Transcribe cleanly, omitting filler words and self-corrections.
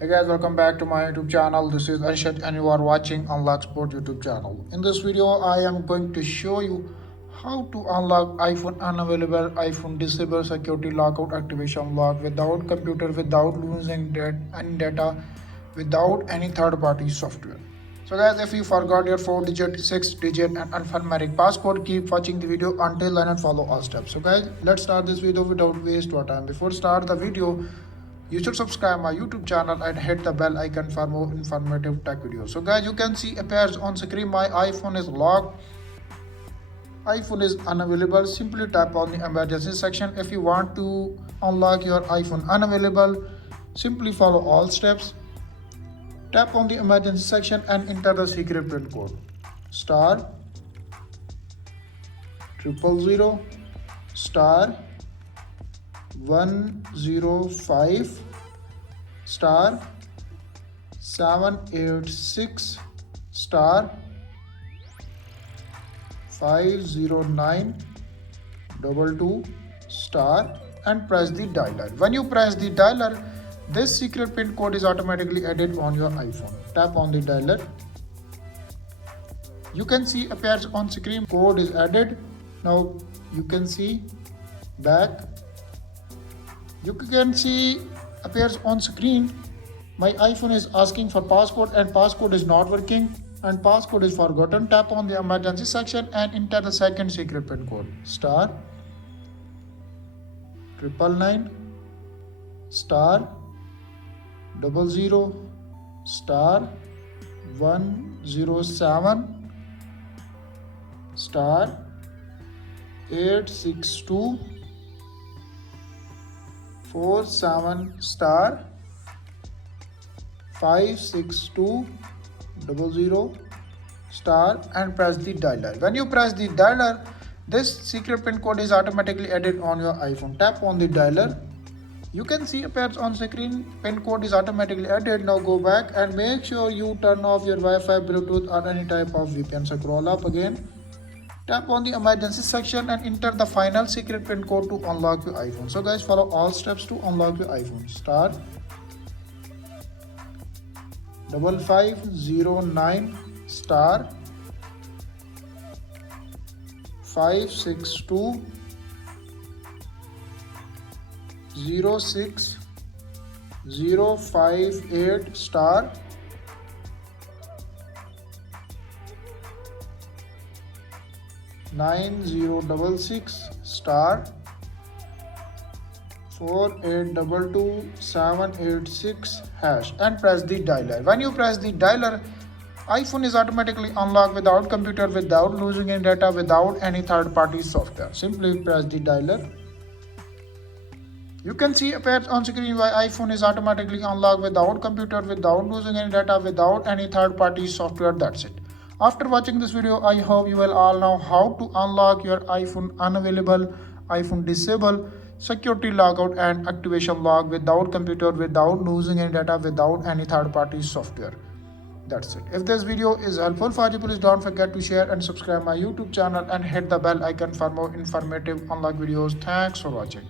Hey guys, welcome back to my YouTube channel. This is Arshad and you are watching Unlock Sport YouTube channel. In this video, I am going to show you how to unlock iPhone unavailable, iPhone disable security lockout activation lock without computer, without losing any data, without any third-party software. So guys, if you forgot your 4-digit, 6-digit and alphanumeric passcode, keep watching the video until then and follow all steps. So guys, let's start this video without waste your time. Before start the video, you should subscribe my YouTube channel and hit the bell icon for more informative tech videos. So guys, you can see appears on screen my iPhone is locked. iPhone is unavailable. Simply tap on the emergency section. If you want to unlock your iPhone unavailable, simply follow all steps. Tap on the emergency section and enter the secret pin code *000 *105 *786 *509 22 and press the dialer. When you press the dialer, this secret pin code is automatically added on your iPhone. Tap on the dialer. You can see appears on screen code is added. Now you can see back. You can see appears on screen my iPhone is asking for passcode and passcode is not working and passcode is forgotten. Tap on the emergency section and enter the second secret pin code *999 *00 *107 *862 47 *562 00 and press the dialer. When you press the dialer, this secret pin code is automatically added on your iPhone. Tap on the dialer. You can see appears on screen pin code is automatically added. Now go back and make sure you turn off your Wi-Fi, Bluetooth or any type of VPN. So scroll up again. Tap on the emergency section and enter the final secret pin code to unlock your iPhone. So guys, follow all steps to unlock your iPhone. *5509 *562 06 058 *9066 *4822 786 # and press the dialer. When you press the dialer, iPhone is automatically unlocked without computer, without losing any data, without any third-party software. Simply press the dialer. You can see appears on screen why iPhone is automatically unlocked without computer, without losing any data, without any third-party software. That's it. After watching this video, I hope you will all know how to unlock your iPhone unavailable, iPhone disable, security lockout and activation lock without computer, without losing any data, without any third-party software. That's it. If this video is helpful for you, please don't forget to share and subscribe my YouTube channel and hit the bell icon for more informative unlock videos. Thanks for watching.